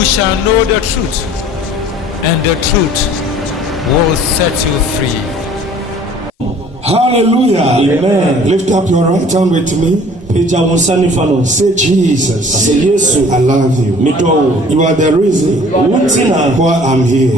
you shall know the truth, and the truth will set you free. Hallelujah. Amen. Lift up your right hand with me. Say, Jesus, I love you. You are the reason why I'm here.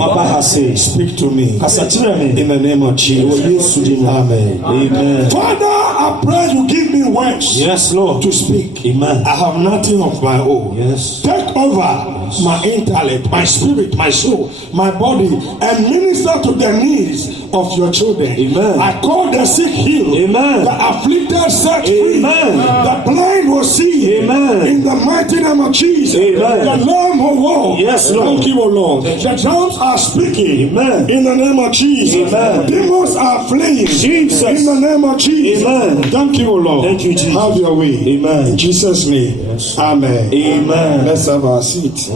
Speak to me in the name of Jesus. Amen. Amen. Father, I pray you give me words. Yes, Lord. To speak. Amen. I have nothing of my own. Yes. Take over my intellect, my spirit, my soul, my body, and minister to the needs of your children. Amen. I call the sick healed. Amen. The afflicted set free. Amen. The blind will see. Amen. In the mighty name of Jesus. Amen. The Lamb will walk. Yes, Lord. Thank you, O Lord. The drums are speaking. Amen. In the name of Jesus. Amen. Demons are fleeing. Jesus. In the name of Jesus. Amen. Thank you, O Lord. Thank you, Jesus. Have your way. Amen. In Jesus' name. Yes. Amen. Amen. Let's have our seat.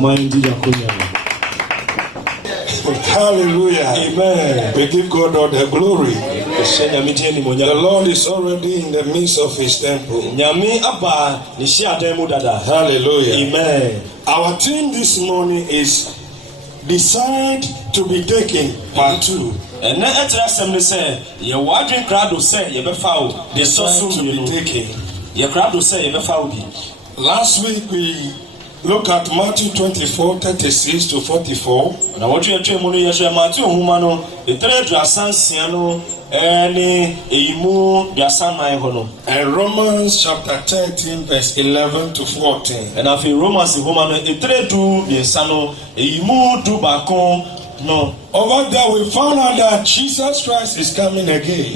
Hallelujah. Amen. We give God all the glory. The Lord is already in the midst of his temple. Hallelujah. Amen. Our theme this morning is Decide to be Taken, part 2. Decide to be taken. Last week we look at Matthew 24, 36 to 44. And Romans chapter 13, verse 11 to 14. Over there we found out that Jesus Christ is coming again.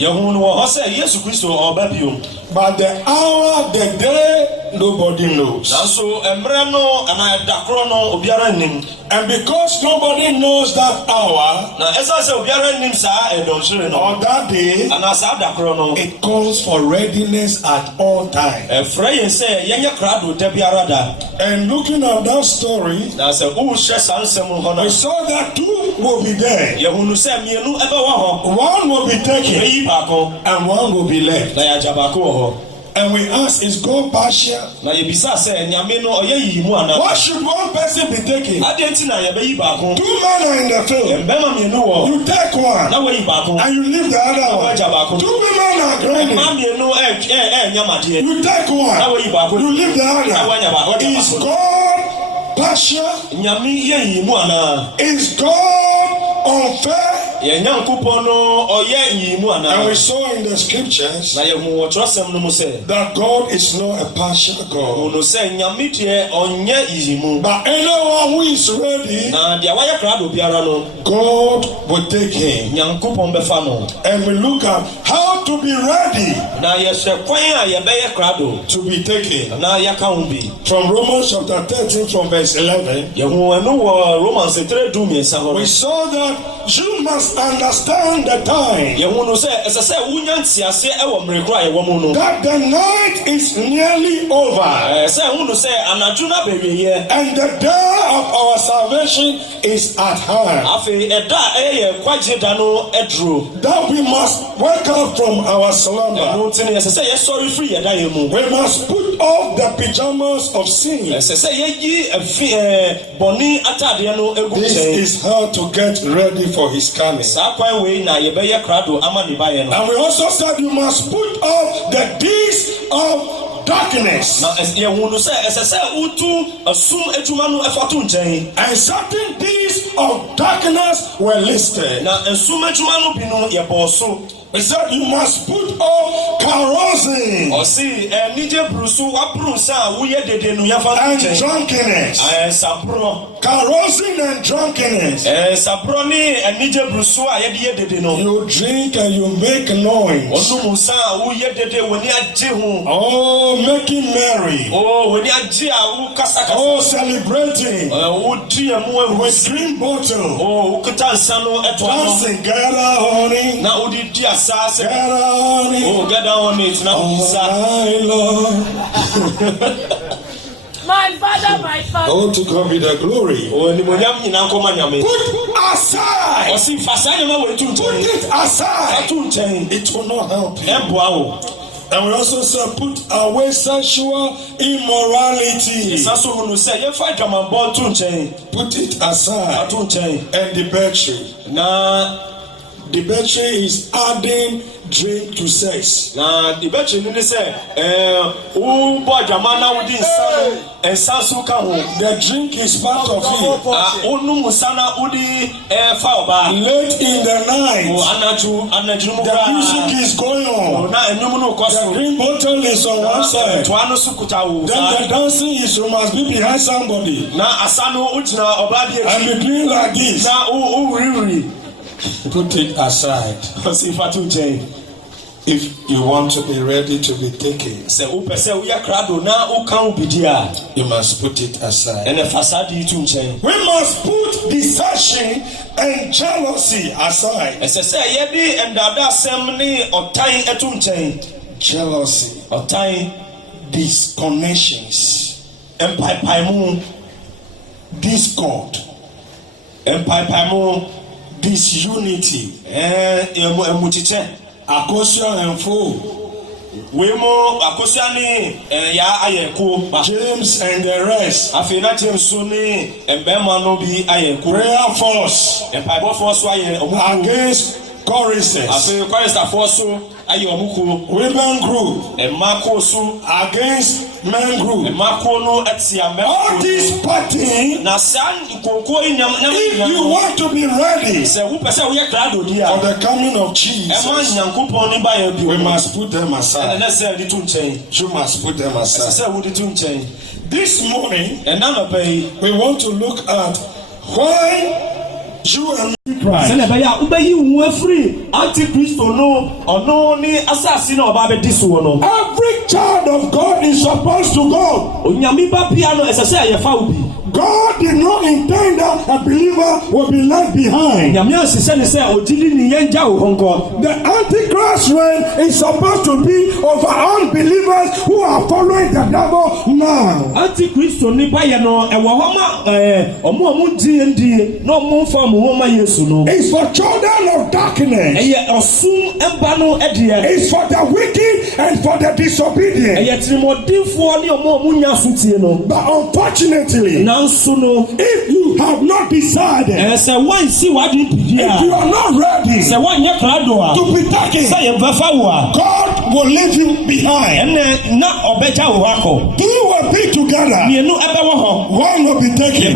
But the hour, the day, nobody knows. And because nobody knows that hour or that day, it calls for readiness at all times. And looking at that story, we saw that two will be there. One will be taken and one will be left. And we ask, is God partial? Why should one person be taken? 2 men are in the field. You take one and you leave the other one. 2 women are grinding. You take one, you leave the other. Is God partial? Is God unfair? And we saw in the scriptures that God is not a partial God. But anyone who is ready, God will take him. And we look at how to be ready to be taken. From Romans chapter 13 from verse 11, we saw that you must understand the time. That the night is nearly over. And the day of our salvation is at hand. That we must wake up from our slumber. We must put off the pajamas of sin. This is how to get ready for his coming. And we also said you must put off the deeds of darkness. And certain deeds of darkness were listed. He said you must put off carousing and drunkenness. Carousing and drunkenness. You drink and you make noise. Oh, making merry. Oh, celebrating. With green bottle. Dancing, gather honey. Get on it. Oh, get on it. My father. Oh, to God be the glory. Put aside. Put it aside. It will not help you. And we also say put away sexual immorality. Put it aside. And debauchery. Debauchery is adding drink to sex. The drink is part of it. Late in the night, the music is going on. The green bottle is on one side. Then the dancing instrument must be behind somebody. And be doing like this. Put it aside. If you want to be ready to be taken, you must put it aside. We must put deception and jealousy aside. Jealousy, disconnections, discord, disunity, Akosia and Fo, James and the rest. Prayer force against choruses. Women group against men group. All this party, if you want to be ready for the coming of Jesus, we must put them aside. You must put them aside. This morning, we want to look at why you and Christ. Every child of God is supposed to go. God did not intend that a believer will be left behind. The Antichrist reign is supposed to be over unbelievers who are following the devil now. It's for children of darkness. It's for the wicked and for the disobedient. But unfortunately, if you have not decided, if you are not ready to be taken, God will leave you behind. Two will be together. One will be taken.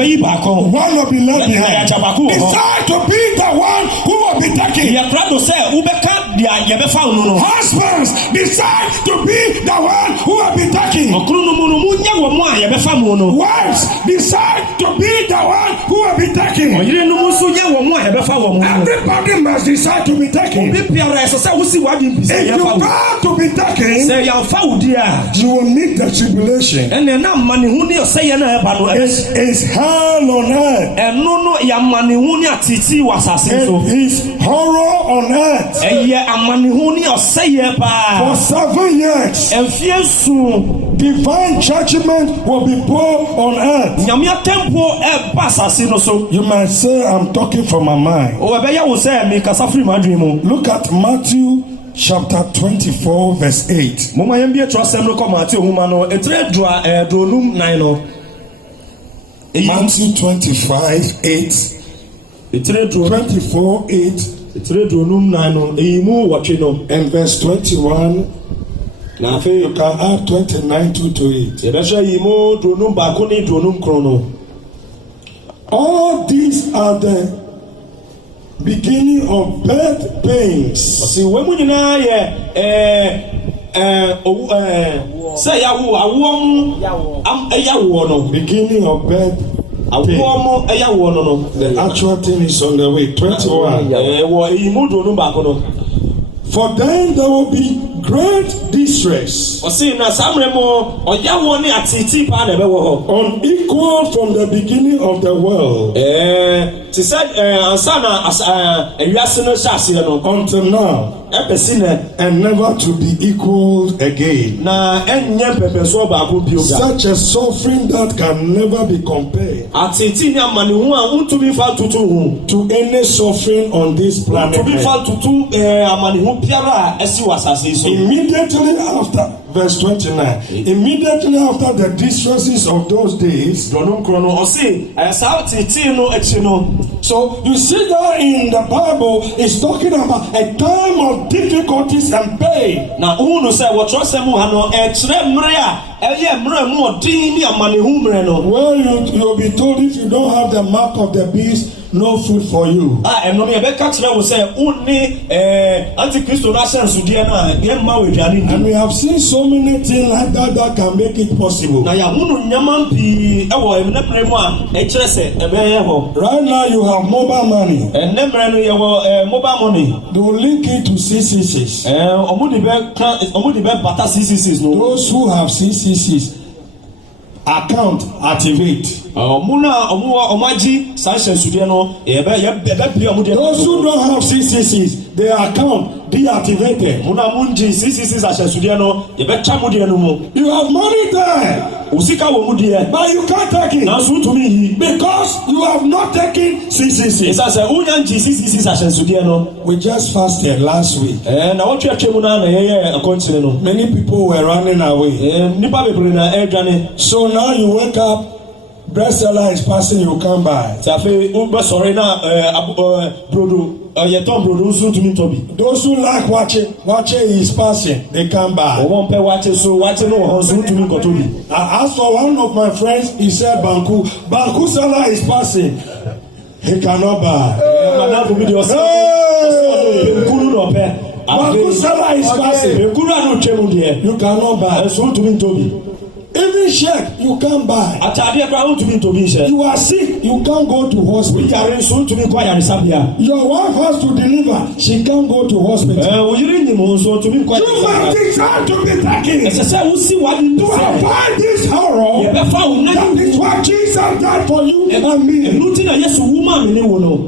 One will be left behind. Decide to be the one who will be taken. Husbands, decide to be the one who will be taken. Wives, decide to be the one who will be taken. Everybody must decide to be taken. If you are to be taken, you will meet the tribulation. It's hell on earth. It is horror on earth. For 7 years, divine judgment will be poured on earth. You might say I'm talking from my mind. Look at Matthew chapter 24 verse 8. Matthew 25 8. 24 8 and verse 21. Now you can add 29 to it. All these are the beginning of birth pains. Beginning of birth. The actual thing is on the way. 21. For then there will be great distress, unequal from the beginning of the world until now, and never to be equaled again. Such a suffering that can never be compared to any suffering on this planet. Immediately after, verse 29. Immediately after the distresses of those days. So you see that in the Bible, it's talking about a time of difficulties and pain. Now, where you'll be told if you don't have the mark of the beast, no food for you. And we have seen so many things like that can make it possible. Right now you have mobile money. They will link it to CCCs. Those who have CCCs account activate. Those who don't have CCCs, their account deactivated. You have money there, but you can't take it because you have not taken CCCs. We just fasted last week. Many people were running away. So now you wake up, breast seller is passing, you come by. Those who like watching is passing, they come by. I asked for one of my friends, he said Banku seller is passing, he cannot buy. Banku seller is passing, you cannot buy. Even check, you can't buy. You are sick, you can't go to hospital. Your wife has to deliver, she can't go to hospital. You have decided to be taken. To avoid this horror, that is what Jesus died for you and me.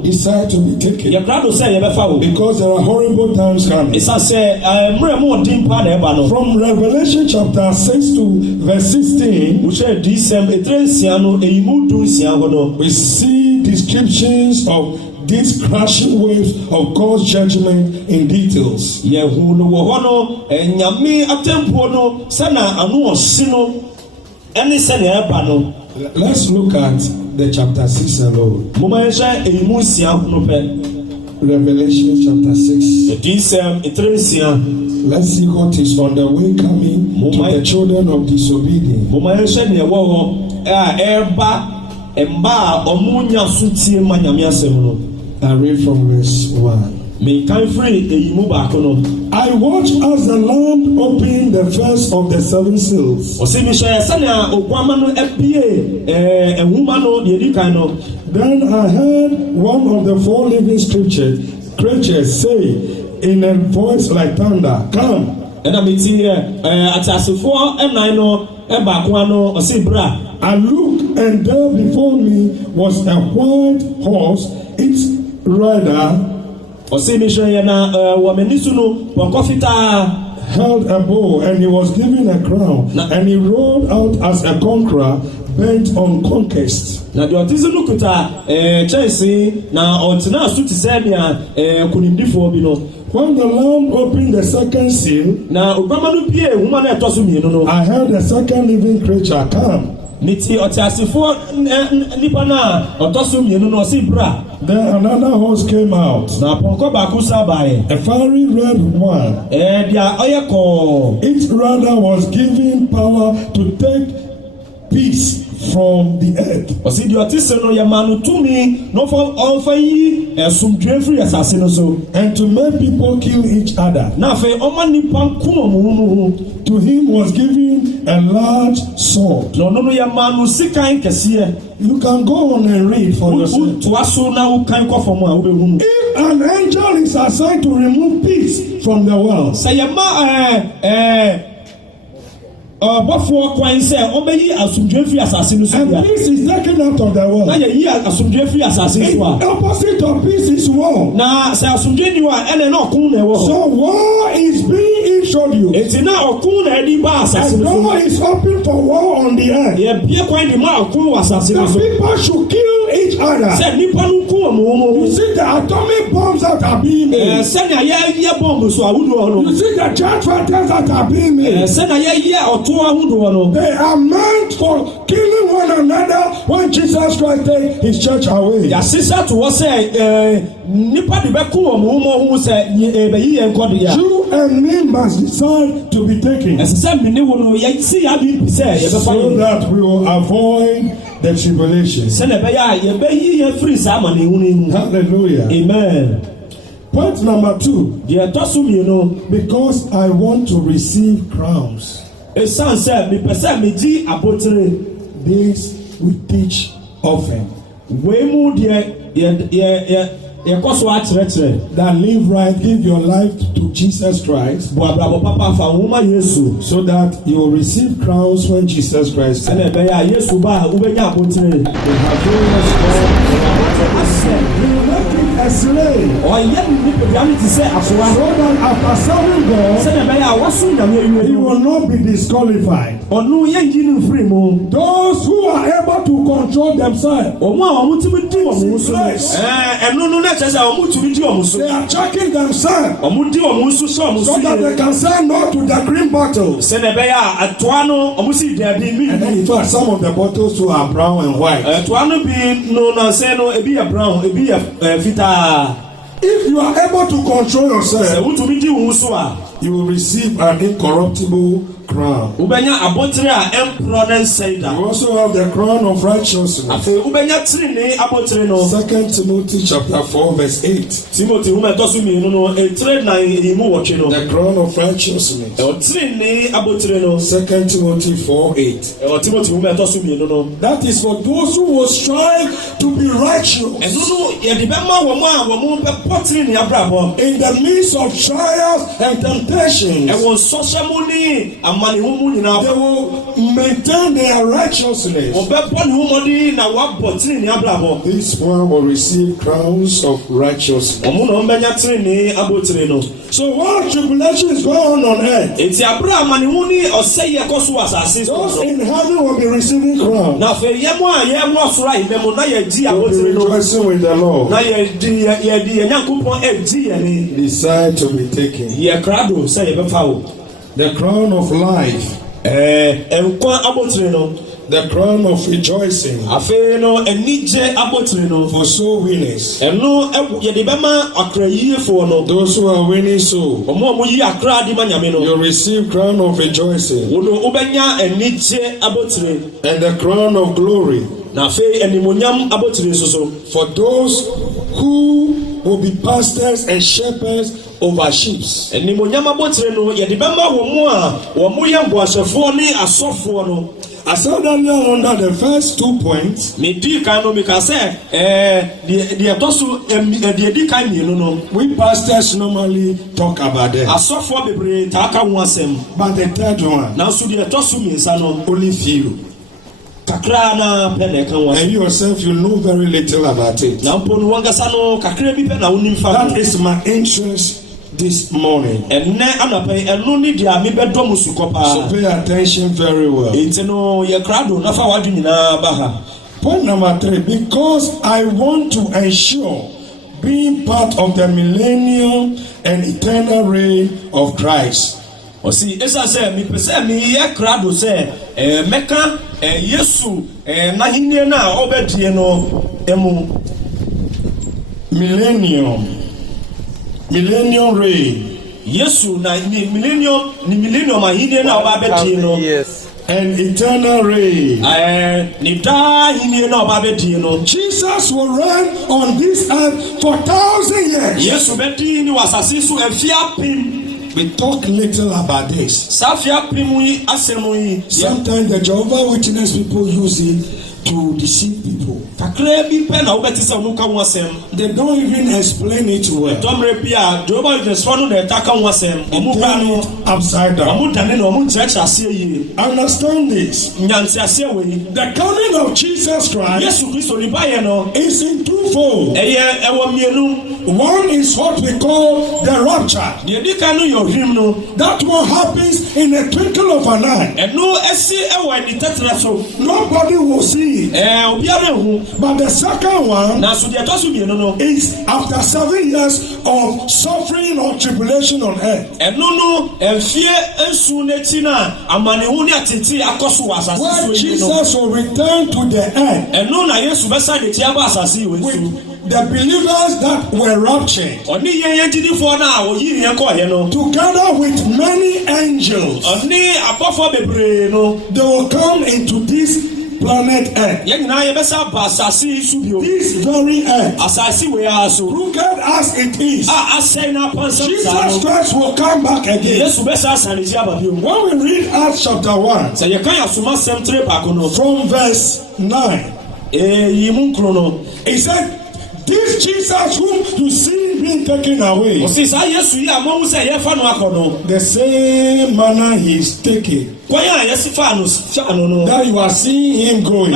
He said to be taken. Because there are horrible times coming. From Revelation chapter 6 to verse 16, we see descriptions of these crashing waves of God's judgment in details. Let's look at the chapter 6 alone. Revelation chapter 6. Let's see what is on the way coming to the children of disobedience. I read from verse 1. I watched as the Lamb opened the first of the 7 seals. Then I heard one of the 4 living creatures say in a voice like thunder, "Come." I looked, and there before me was a white horse. Its rider held a bow, and he was given a crown, and he rode out as a conqueror bent on conquest. When the Lamb opened the second seal, I heard the second living creature come. Then another horse came out, a fiery red one. Its rider was given power to take peace from the earth, and to make people kill each other. To him was given a large sword. You can go on and read for yourself. If an angel is assigned to remove peace from the world, and peace is taken out of the world, opposite of peace is war. So war is being introduced, and door is open for war on the earth. The people should kill each other. You see the atomic bombs that are being made. You see the jet fighters that are being made. They are meant for killing one another when Jesus Christ takes his church away. You and me must decide to be taken so that we will avoid the tribulation. Hallelujah. Amen. Point number 2. Because I want to receive crowns. This we teach often. That live right, give your life to Jesus Christ, so that you will receive crowns when Jesus Christ comes. You will not be a slave. So that after serving God, he will not be disqualified. Those who are able to control themselves, they are checking themselves so that they can say no to the green bottles. And in fact, some of the bottles too are brown and white. If you are able to control yourself, you will receive an incorruptible crown. You also have the crown of righteousness. 2 Timothy chapter 4 verse 8. The crown of righteousness. 2 Timothy 4:8. That is for those who will strive to be righteous in the midst of trials and temptations. They will maintain their righteousness. This one will receive crowns of righteousness. So while tribulation is going on earth, those in heaven will be receiving crowns. We'll be rejoicing with the Lord. Decide to be taken. The crown of life. The crown of rejoicing for soul winners. Those who are winning soul, you receive crown of rejoicing and the crown of glory for those who will be pastors and shepherds over sheep. I said earlier under the first 2 points, we pastors normally talk about them. But the third one, only few. And you yourself, you know very little about it. That is my interest this morning. So pay attention very well. Point number 3, because I want to ensure being part of the millennium and eternal reign of Christ. Millennium reign. Yesu na millennium ahine na obabeti no. Yes. And eternal reign. Jesus will reign on this earth for 1,000 years. Yesu beti ni wasasi su efiapim. We talk little about this. Sometimes the Jehovah's Witness people use it to deceive people. They don't even explain it well. Upside down. Understand this. The coming of Jesus Christ is in twofold. One is what we call the rapture. That one happens in a twinkle of an eye. Nobody will see see it. But the second one is after 7 years of suffering or tribulation on earth. When Jesus will return to the earth with the believers that were raptured, together with many angels, they will come into this planet Earth. This very earth, crooked as it is, Jesus Christ will come back again. When we read Acts chapter 1, from verse 9, he said, this Jesus whom you see being taken away, the same manner he is taken, that you are seeing him going,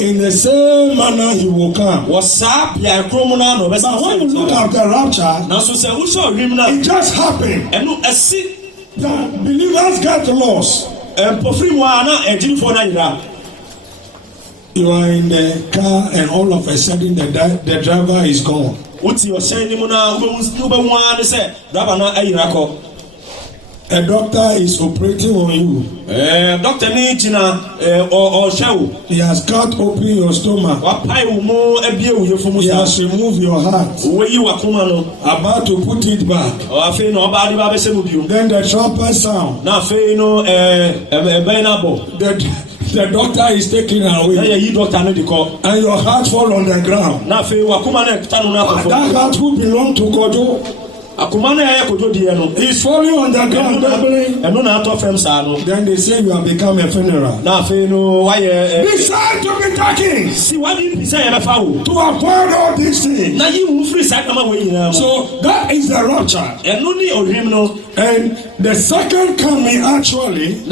in the same manner he will come. But when you look at the rapture, it just happened that believers get lost. You are in the car and all of a sudden the driver is gone. A doctor is operating on you. He has cut open your stomach. He has removed your heart. About to put it back. Then the trumpet sound. The doctor is taken away. And your heart fall on the ground. That heart will belong to Kojo. He's falling on the ground. Then they say you have become a funeral. Decide to be taken. To avoid all these things. So that is the rapture. And the second coming actually,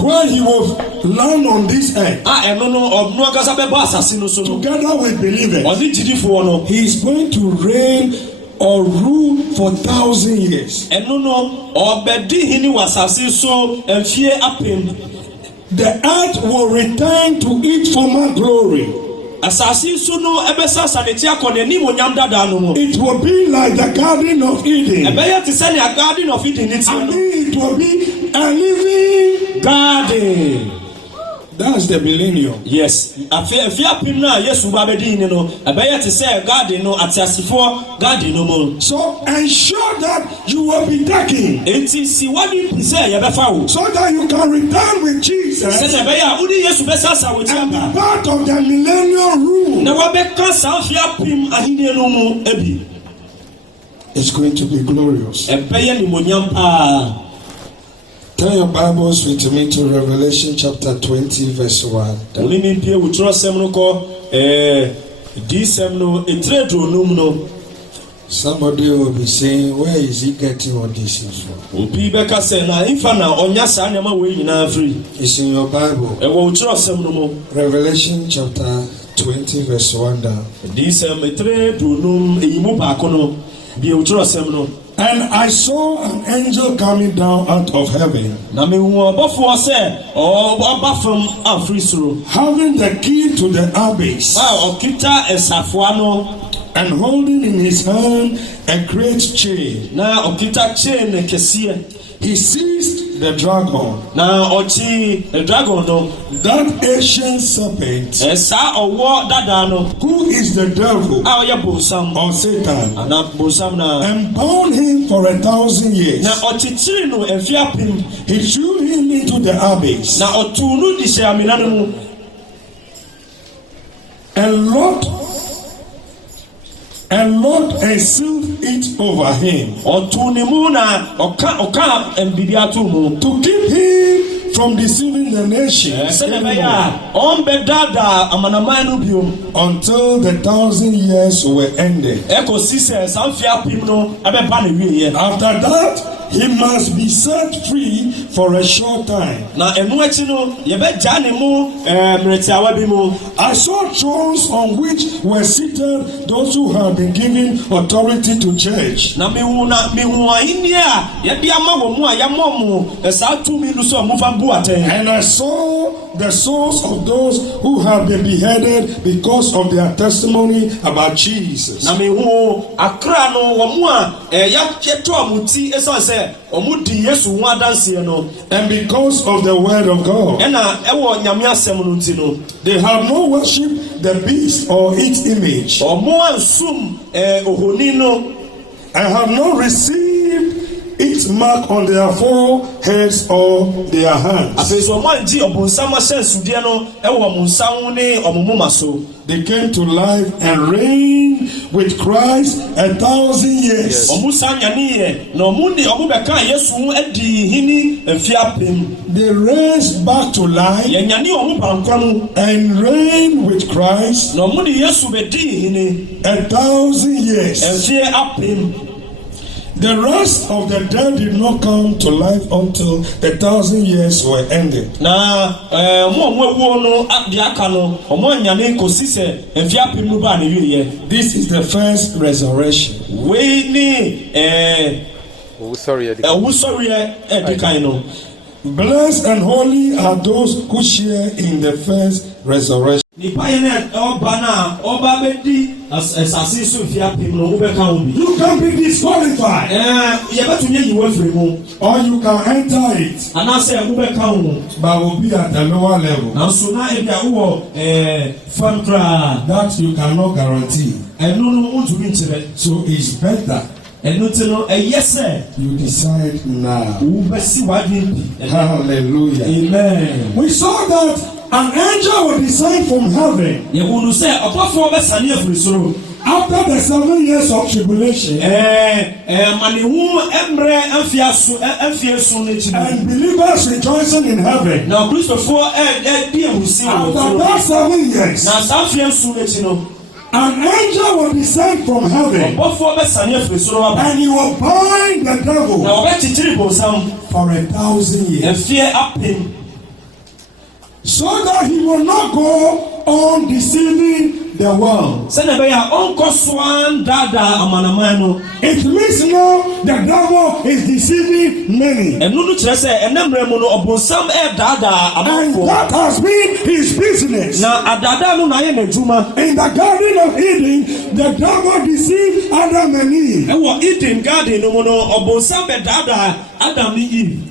where he will land on this earth together with believers, he is going to reign or rule for 1,000 years. The earth will return to its former glory. It will be like the Garden of Eden. I mean, it will be a living garden. That's the millennium. Yes. So ensure that you will be taken, so that you can return with Jesus and be part of the millennium rule. It's going to be glorious. Turn your Bibles with me to Revelation chapter 20 verse 1. Somebody will be saying, where is he getting all this from? It's in your Bible. Revelation chapter 20 verse 1 down. And I saw an angel coming down out of heaven, having the key to the abyss, and holding in his hand a great chain. He seized the dragon, that ancient serpent, who is the devil or Satan, and bound him for 1,000 years. He threw him into the abyss, and locked and sealed it over him, to keep him from deceiving the nations until the 1,000 years were ended. After that, he must be set free for a short time. Na enu echi no ye be ja ne mu mretiawa bi mu. I saw thrones on which were seated those who had been given authority to judge. Na mehu ahini a ye de ama wo mu a ya mo mu esa tumi nu so mo fa bu aten. And I saw the souls of those who have been beheaded because of their testimony about Jesus. Na mehu akra no wo mu a ya to amuti esa se omu di Yesu hu adanse no. And because of the word of God. Na ewo nyame asem no nti no. They have no worship the beast or its image. Omo ansum ohoni no. I have not received its mark on their foreheads or their hands. Afeso mo anji obonsam asensude no ewo mo nsan ne omomoma so. They came to life and reigned with Christ 1,000 years. They raised back to life and reigned with Christ 1,000 years. The rest of the dead did not come to life until 1,000 years were ended. This is the first resurrection. Blessed and holy are those who share in the first resurrection. You can be disqualified, or you can enter it, but will be at a lower level that you cannot guarantee. So it's better you decide now. Hallelujah. Amen. We saw that an angel will descend from heaven after the 7 years of tribulation, and believers rejoicing in heaven. After that 7 years, an angel will descend from heaven and he will bind the devil for 1,000 years, so that he will not go on deceiving the world. It means now the devil is deceiving many, and that has been his business. In the Garden of Eden, the devil deceived Adam and Eve,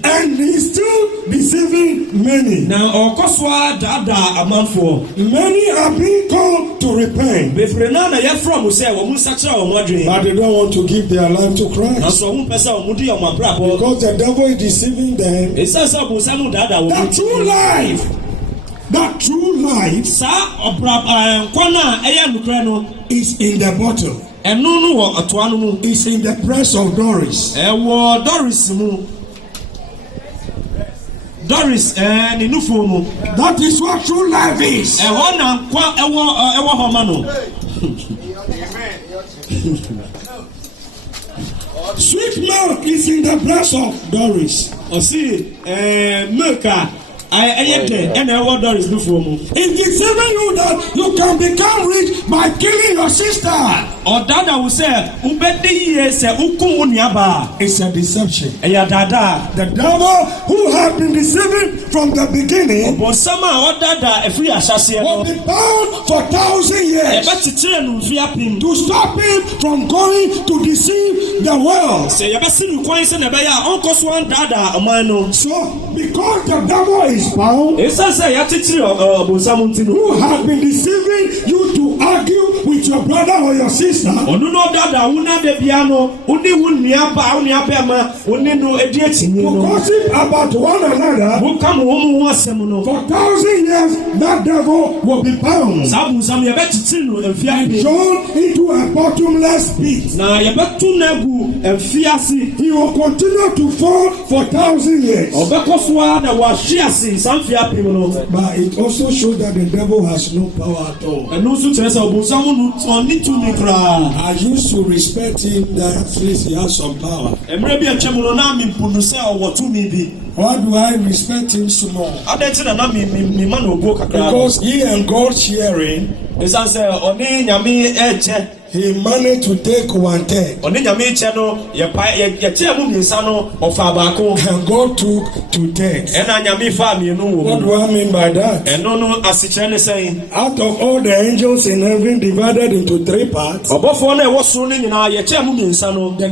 and he's still deceiving many. Many are being called to repent, but they don't want to give their life to Christ because the devil is deceiving them. That true life is in the bottle. It's in the press of Doris. That is what true life is. Sweet milk is in the breast of Doris. It's deceiving you that you can become rich by killing your sister. It's a deception. The devil who had been deceiving from the beginning will be bound for 1,000 years to stop him from going to deceive the world. So, because the devil is bound, who has been deceiving you to argue with your brother or your sister, to gossip about one another, for 1,000 years that devil will be bound, thrown into a bottomless pit. He will continue to fall for 1,000 years see some fear people. But it also shows that the devil has no power at all. And also tell us about someone who need to make I used to respect him that at least he has some power. Why do I respect him so more? Because he and God sharing, he managed to take 1/3. And God took 2/3. What do I mean by that? Out of all the angels in heaven divided into 3 parts, the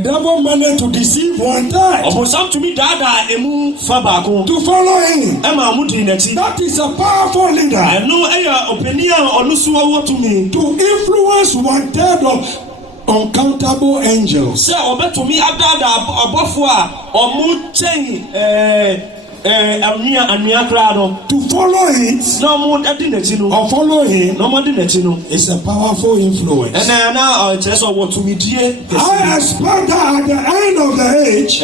devil managed to deceive 1/3 to follow him. That is a powerful leader to influence 1/3 of uncountable angels. To follow it or follow him is a powerful influence. I expect that at the end of the age,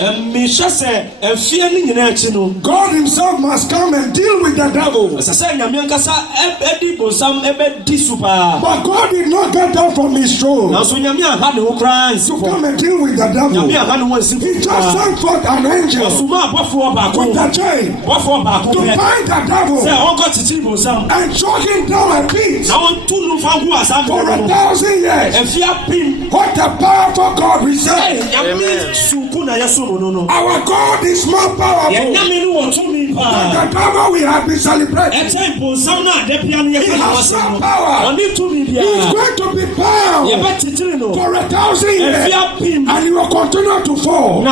God himself must come and deal with the devil. But God did not get down from his throne to come and deal with the devil. He just sent forth an angel with a chain to bind the devil and choke him down a bit for 1,000 years. What a powerful God we serve. Our God is more powerful than the devil we have been celebrating. He has some power. He's going to be bound for 1,000 years, and he will continue to fall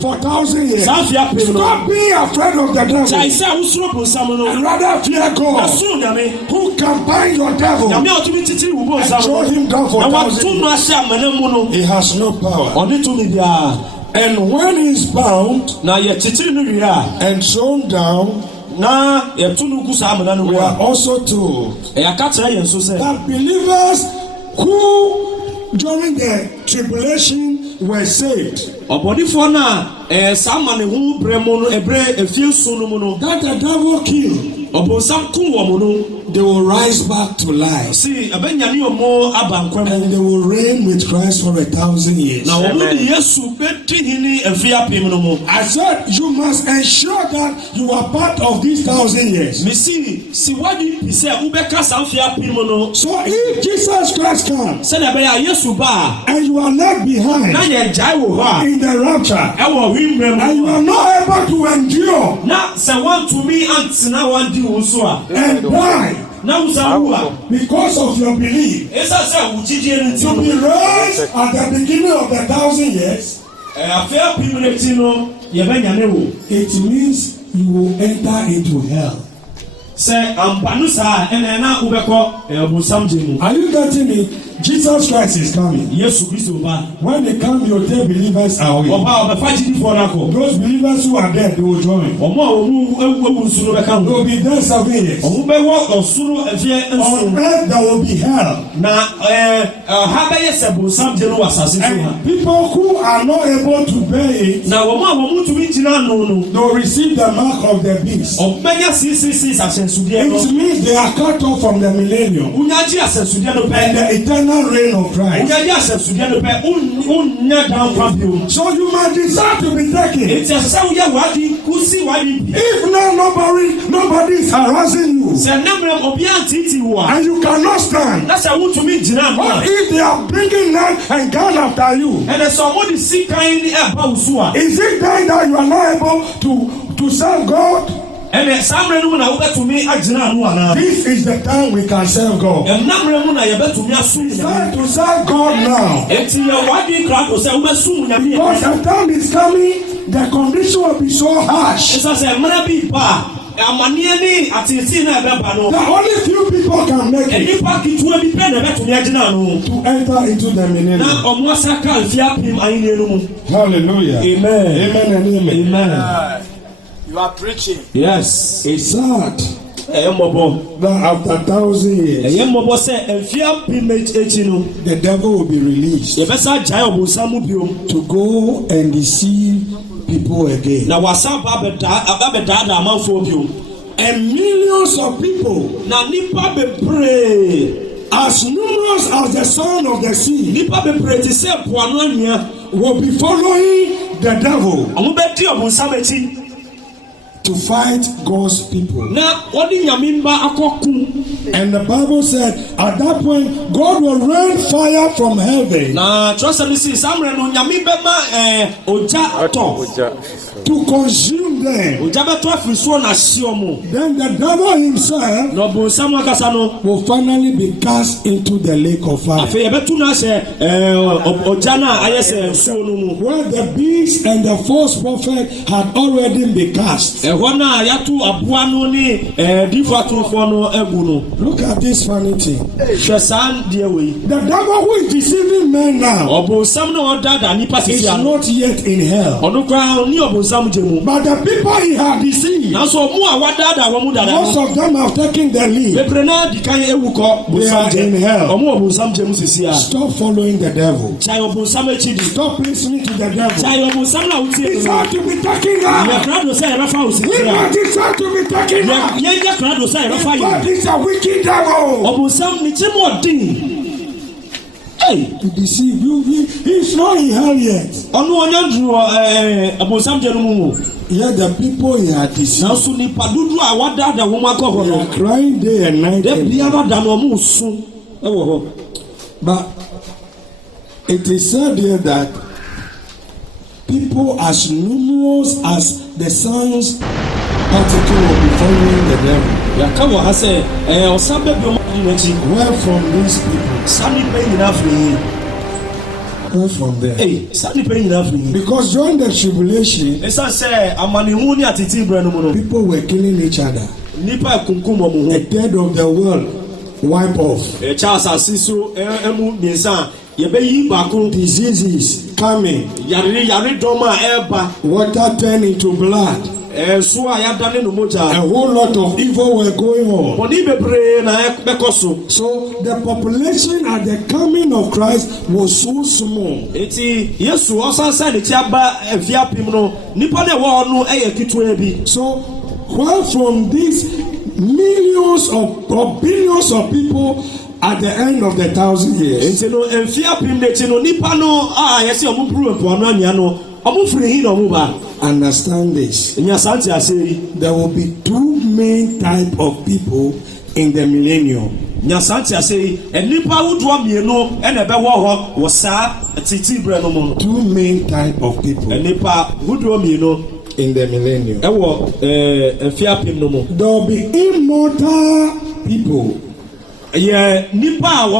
for 1,000 years. Stop being afraid of the devil and rather fear God, who can bind your devil and throw him down for 1,000 years. He has no power. And when he's bound and thrown down, we are also told that believers who during the tribulation were saved, that the devil killed, they will rise back to life. And they will reign with Christ for 1,000 years. I said you must ensure that you are part of these 1,000 years. So if Jesus Christ comes and you are left behind in the rapture and you are not able to endure and die because of your belief, to be raised at the beginning of the 1,000 years, it means you will enter into hell. Are you getting it? Jesus Christ is coming. When they come, you'll tell believers away. Those believers who are dead, they will join. They will be there 7 years. On earth, there will be hell. And people who are not able to bear it, they will receive the mark of the beast. It means they are cut off from the millennium and the eternal reign of Christ. So you might decide to be taken. If now nobody is harassing you and you cannot stand, what if they are bringing knife and gun after you? Is it then that you are not able to serve God? This is the time we can serve God. It's time to serve God now. Because the time is coming, the condition will be so harsh. The only few people can make it to enter into the millennium. Hallelujah. Amen. Amen and amen. Amen. You are preaching. Yes. It's sad that after 1,000 years, the devil will be released to go and deceive people again. Na wasaba abeda da amanfo bio. And millions of people, na nipa bebree, as numerous as the sand of the sea, nipa bebree ti se po anu anua, will be following the devil. Omo be di obonsam echi to fight God's people. Na odi nyamimba akoku. And the Bible said at that point God will rain fire from heaven. Na trust me see samre no nyamimba ma oja to consume them. Oja be to afisuo na hye omo. Then the devil himself no bonsam akasa no will finally be cast into the lake of fire. Afi ebetu na se oja na ayese nsuo no mu. Where the beast and the false prophet had already been cast. Ehwo na yatu aboa no ni difatufo no egu no. Look at this funny thing. The devil who is deceiving men now is not yet in hell. But the people he had deceived, most of them have taken the lead. They are in hell. Stop following the devil. Stop listening to the devil. It's hard to be taken out. We want it hard to be taken out. God is a wicked devil. Hey, to deceive you, he's not in hell yet. Yet the people he had deceived, they are crying day and night. But it is said here that people as numerous as the sons particle will be following the devil. Where from these people? Where from there? Because during the tribulation, people were killing each other. A third of the world wipe off. Diseases coming. Water turned into blood. A whole lot of evil were going on. So the population at the coming of Christ was so small. So where from these millions or billions of people at the end of the 1,000 years? Understand this. There will be two main type of people in the millennium. Two main type of people in the millennium. There will be immortal people. Immortal.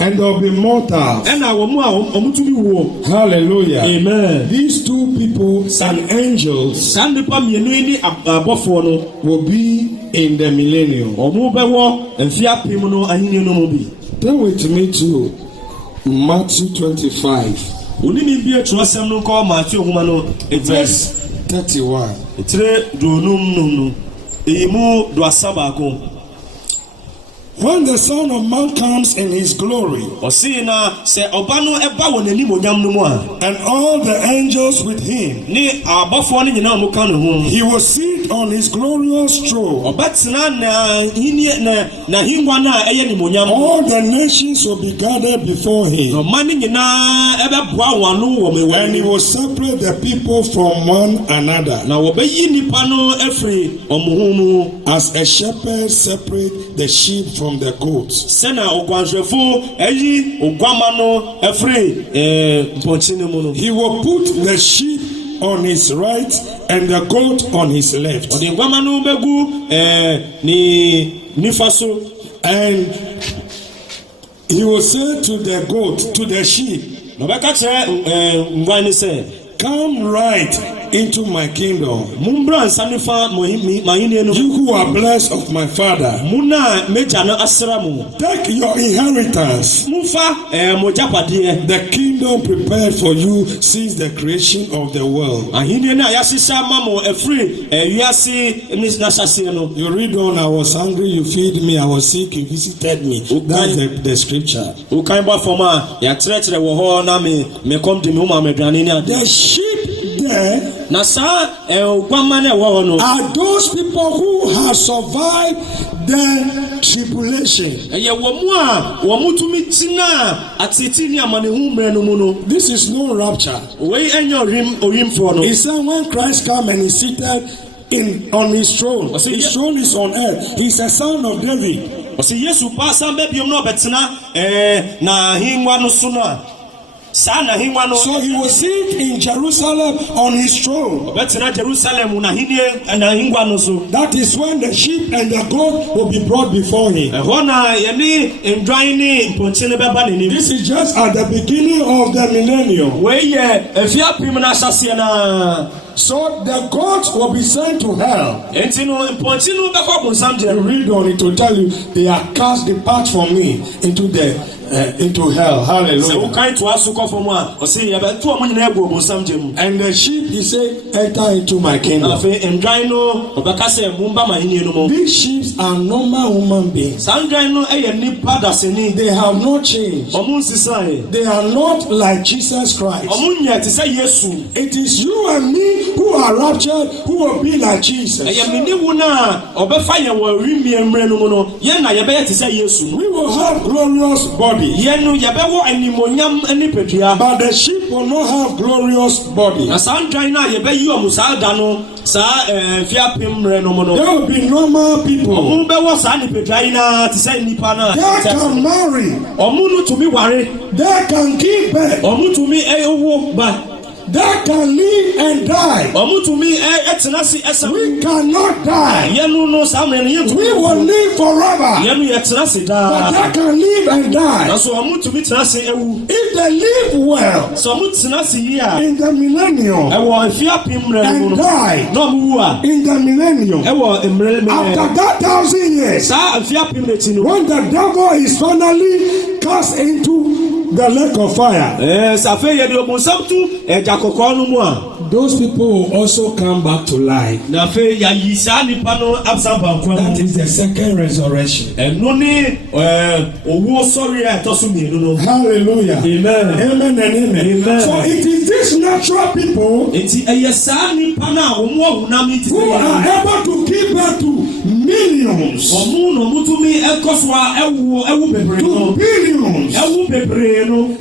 And there'll be mortals. Hallelujah. Amen. These two people and angels will be in the millennium. Turn with me to Matthew 25. Verse 31. When the Son of Man comes in his glory, and all the angels with him, he will sit on his glorious throne. All the nations will be gathered before him, and he will separate the people from one another, as a shepherd separates the sheep from the goats. He will put the sheep on his right and the goat on his left. And he will say to the goat, to the sheep, come right into my kingdom. You who are blessed of my Father, take your inheritance. The kingdom prepared for you since the creation of the world. You read on, I was hungry, you feed me, I was sick, you visited me. That's the scripture. The sheep there are those people who have survived the tribulation. This is no rapture. He said when Christ comes and is seated on his throne, his throne is on earth. He's a son of David. So he will sit in Jerusalem on his throne. That is when the sheep and the goat will be brought before him. This is just at the beginning of the millennium. So the goats will be sent to hell. You read on it to tell you they are cast depart from me into hell. Hallelujah. And the sheep, he said, enter into my kingdom. These sheep are normal human beings. They have not changed. They are not like Jesus Christ. It is you and me who are raptured, who will be like Jesus. We will have glorious bodies. But the sheep will not have glorious bodies. There will be normal people. They can marry. They can give birth. They can live and die. We cannot die. We will live forever. But they can live and die. If they live well in the millennium and die in the millennium, after that 1,000 years, when the devil is finally cast into the lake of fire, those people will also come back to life. That is the second resurrection. Hallelujah. Amen. Amen and amen. So it is these natural people who are able to give birth to millions, to billions.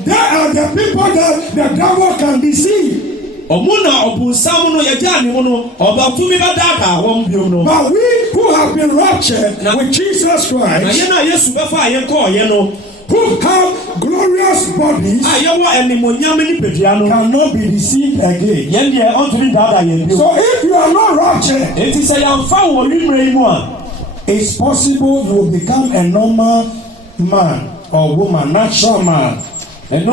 They are the people that the devil can deceive. But we who have been raptured with Jesus Christ, who have glorious bodies, cannot be deceived again. So if you are not raptured, it's possible you will become a normal man or woman, natural man. Like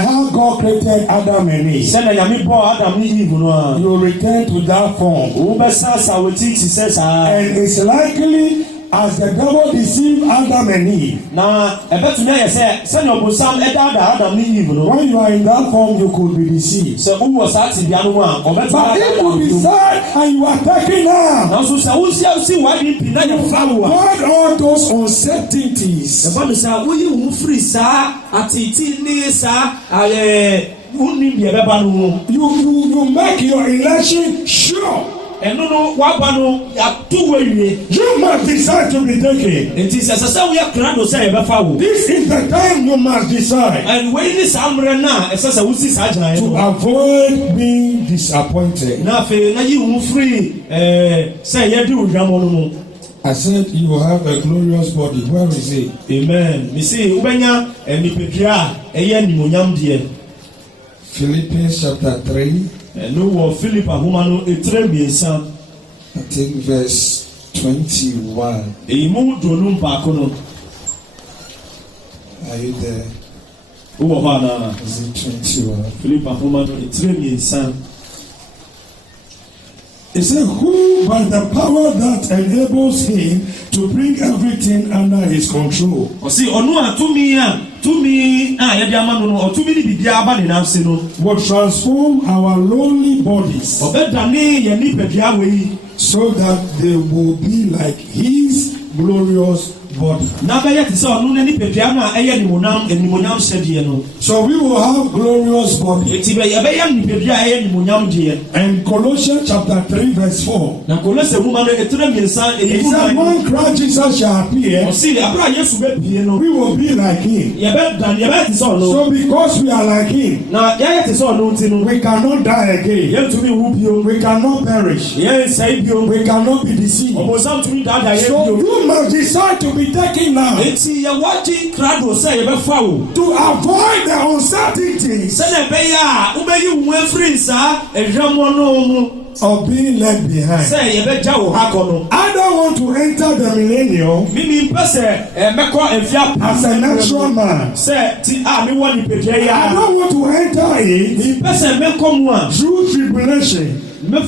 how God created Adam and Eve. You return to that form. And it's likely as the devil deceived Adam and Eve. When you are in that form, you could be deceived. But if you decide and you are taken out, avoid all those uncertainties. You make your election sure. You must decide to be taken. This is the time you must decide to avoid being disappointed. I said you will have a glorious body. Where is it? Amen. Philippians chapter 3. I think verse 21. Are you there? Who are Is it 21? Philip Apomano, it's really son. He said, who by the power that enables him to bring everything under his control. See, Onua to me, Yadiamano, or to me, the Diaban in Amsino, will transform our lowly bodies so that they will be like his glorious body. So we will have glorious body. And Colossians chapter 3 verse 4. It said when Christ Jesus shall appear, we will be like him. So because we are like him, we cannot die again. We cannot perish. We cannot be deceived. So you must decide to be taken now to avoid the uncertainties of being left behind. I don't want to enter the millennium as a natural man. I don't want to enter it through tribulation. I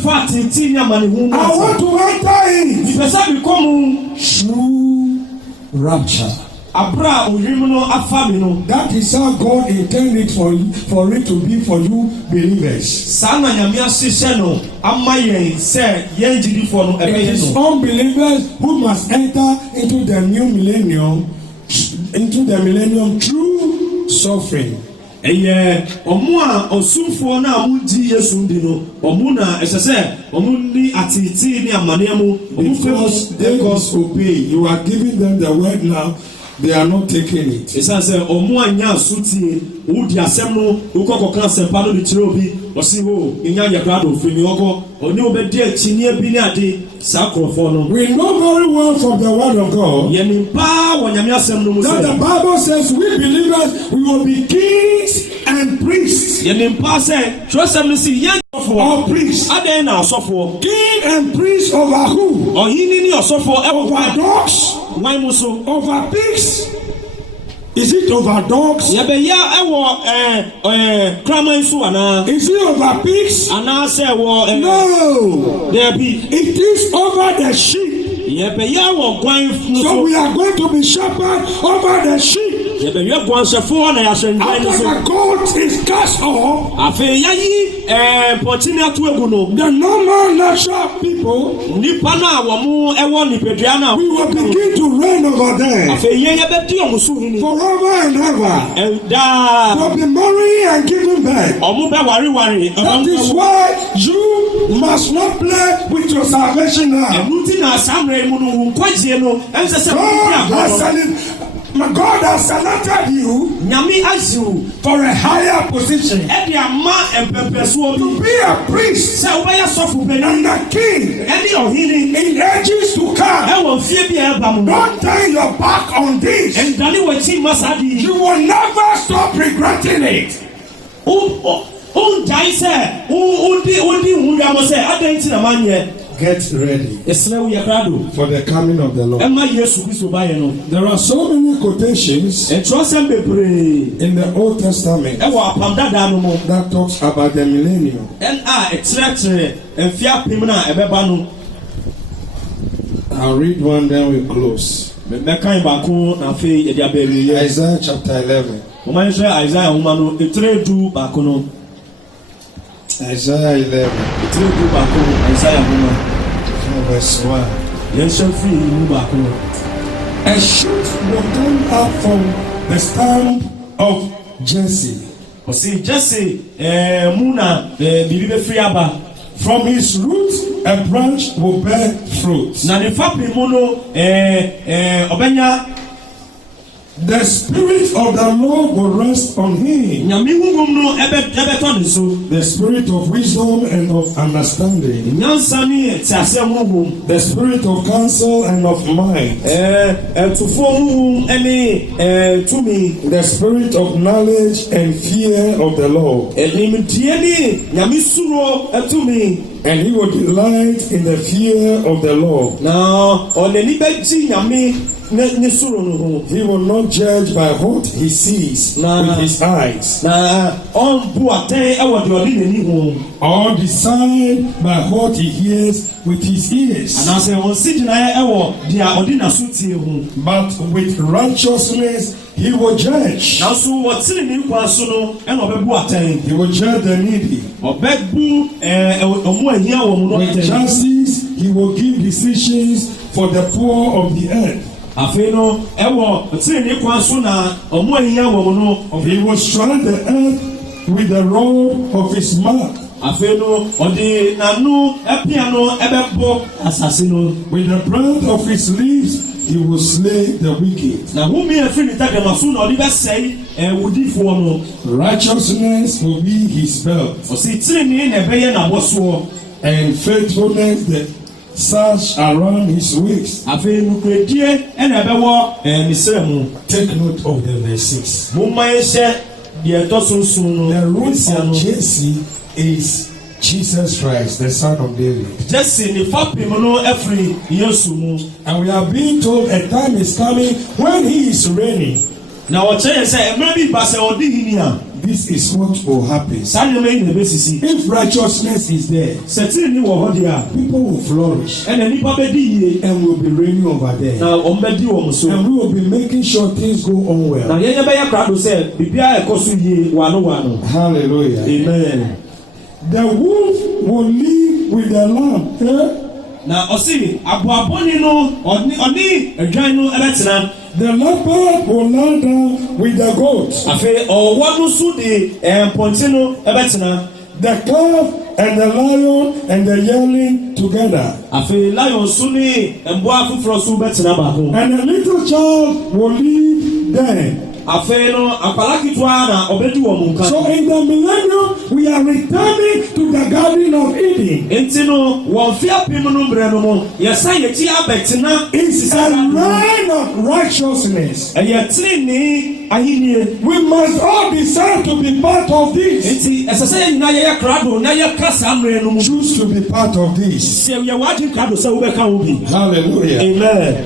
want to enter it through rapture. That is how God intended for it to be for you believers. It is unbelievers who must enter into the new millennium, through suffering. Because they must obey. You are giving them the word now. They are not taking it. We know very well from the word of God that the Bible says we believers we will be kings and priests. Or priests. King and priest over who? Over dogs? Over pigs? Is it over dogs? Is it over pigs? No. It is over the sheep. So we are going to be shepherd over the sheep. After the goat is cast off, the normal natural people, we will begin to reign over them forever and ever. They'll be marrying and giving birth. That is why you must not play with your salvation now. God has selected you for a higher position, to be a priest and a king in ages to come. Don't turn your back on this. You will never stop regretting it. Get ready for the coming of the Lord. There are so many quotations in the Old Testament that talks about the millennium. I'll read one, then we close. Isaiah chapter 11. Isaiah 11. Verse 1. A shoot will come up from the stump of Jesse. From his roots, a branch will bear fruit. The Spirit of the Lord will rest on him. The Spirit of wisdom and of understanding. The Spirit of counsel and of might. The Spirit of knowledge and fear of the Lord. And he will delight in the fear of the Lord. Na oneni beji nyame ne suro no ho. He will not judge by what he sees with his eyes. Na on bu aten e wo de odi nani ho. Or decide by what he hears with his ears. And I say on sit na e wo dia odi na so tie ho. But with righteousness he will judge. Now so what tiri ni kwa so no e no be bu aten. He will judge the needy. Obebu omo ahia wo mu no. With justice he will give decisions for the poor of the earth. Afei no ewo tiri ni kwa so na omo ahia wo mu no. He will strike the earth with the rod of his mouth. Afei no odi nanu epia no ebebo asase no. With the breath of his lips he will slay the wicked. Na wumi efiri ni tagama so na odi be sei wudifo no. Righteousness will be his belt. Osi tiri ni na ebeye na boso. And faithfulness the sash around his waist. Afei no kredie na ebewo misremu. Take note of the verse 6. Mumma yeshe de to sunsun no. The root of Jesse is Jesus Christ, the son of David. Jesse ni fapim no efiri Yesu mu. And we are being told a time is coming when he is reigning. Na o che say emre bi ba se odi hini a. This is what will happen. Saneme ni besisi. If righteousness is there, setiri ni wo ho dia, people will flourish. And nipa be di yie and will be reigning over there. Na o be di wo so. And we will be making sure things go on well. Na yenye be ya krado say bibia ekoso yie wano. Hallelujah. Amen. The wolf will live with the lamb. Na osi aboaboni no oni edwan no ebetena. The leopard will lie down with the goat. Afei owo no so de ponti no ebetena. The calf and the lion and the yearling together. Afei lion so ni embo afufro so betena ba ho. And a little child will live there. Afei no akwala kitwa na obedi wo munka. So in the millennium we are returning to the garden of Eden. Enti no won fia pim no mbre no mo yesa yeti abetena. It's a reign of righteousness. Ayetini ahinie. We must all decide to be part of this. Enti esese na ye krado na ye kasa mre no mo. Choose to be part of this. Se ye wadi krado se wo be ka wo bi. Hallelujah. Amen.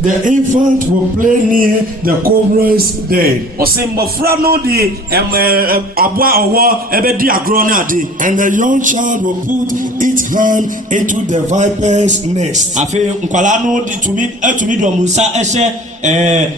The infant will play near the cobra's den. Mbofra no di aboa owo ebedi agro na ade. And the young child will put its hand into the viper's nest. Afi nkwala no di tumi do musa ehye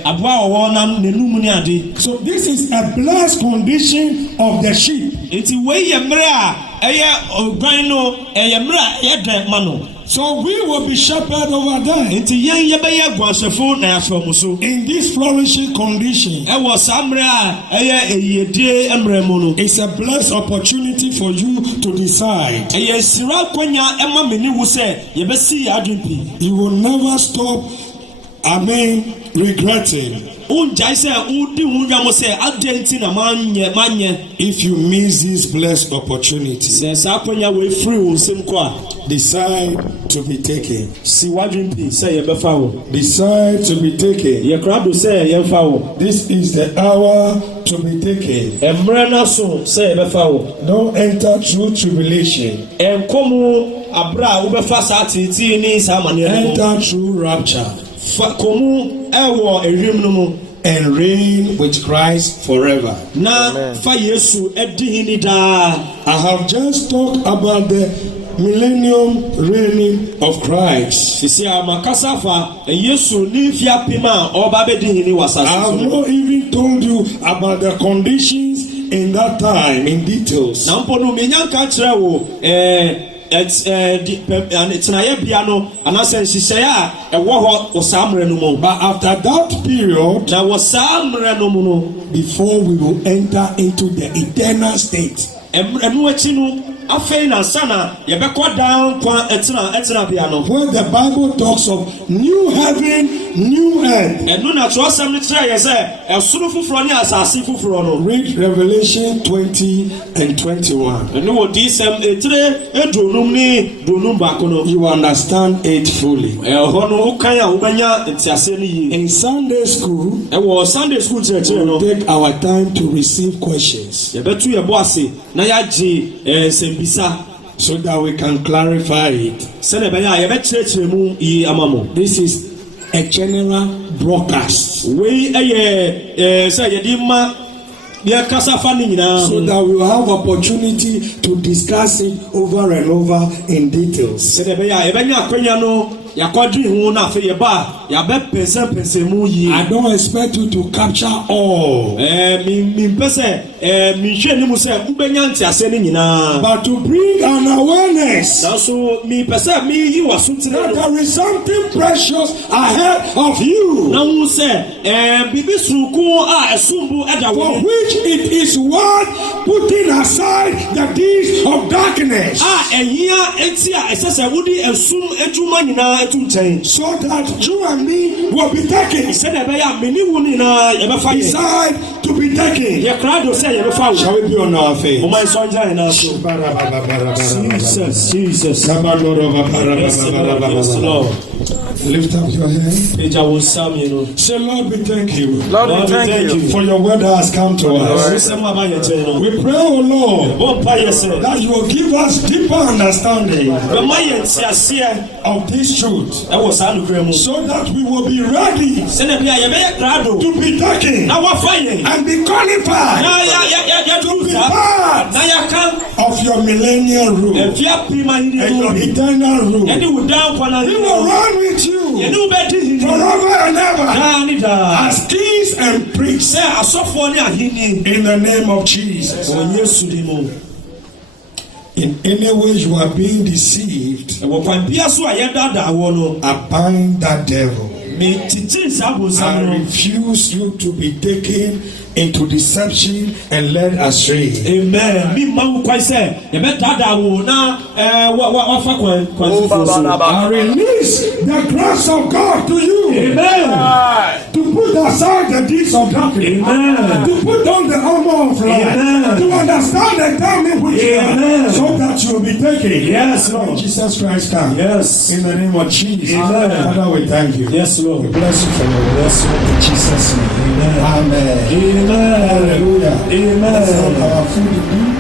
aboa owo na nenum ni ade. So this is a blessed condition of the sheep. Enti we ye mre a eye ogwan no eye mre a ye den ma no. So we will be shepherd over there. Enti yen ye be ye gwansefo na yaso so. In this flourishing condition. E wo samre a eye eyedie emre mu no. It's a blessed opportunity for you to decide. Eye sira kwanya ema meni wo se ye be si ya adwempi. You will never stop regretting. If you miss this blessed opportunity, decide to be taken. Decide to be taken. This is the hour to be taken. Don't enter through tribulation. Enter through rapture. And reign with Christ forever. Amen. I have just talked about the millennium reigning of Christ. I have not even told you about the conditions in that time in details. But after that period, before we will enter into the eternal state, where the Bible talks of new heaven, new earth. Read Revelation 20 and 21. You understand it fully. In Sunday school, we'll take our time to receive questions. so that we can clarify it. This is a general broadcast. So that we will have opportunity to discuss it over and over in details. I don't expect you to capture all. But to bring an awareness that there is something precious ahead of you, for which it is worth putting aside the deeds of darkness, so that you and me will be taken. Decide to be taken. Shall we be on our face? Jesus. Lift up your hand. Say, Lord, we thank you. Lord, we thank you for your word that has come to us. We pray, oh Lord, that you will give us deeper understanding of this truth, so that we will be ready to be taken and be qualified to be part of your millennial rule and your eternal rule. We will run with you forever and ever as kings and priests in the name of Jesus. In any way you are being deceived, bind that devil. I refuse you to be taken into deception and led astray. Amen. I release the grace of God to you. Amen. To put aside the deeds of darkness. Amen. To put on the armor of light. Amen. To understand the time in which you are, so that you will be taken. Yes, Lord. Jesus Christ come. Yes. In the name of Jesus. Amen. Father, we thank you. Yes, Lord. We bless you for your word. Yes, Lord. In Jesus' name. Amen. Amen. Amen. Hallelujah. Amen. Let's have our food to eat.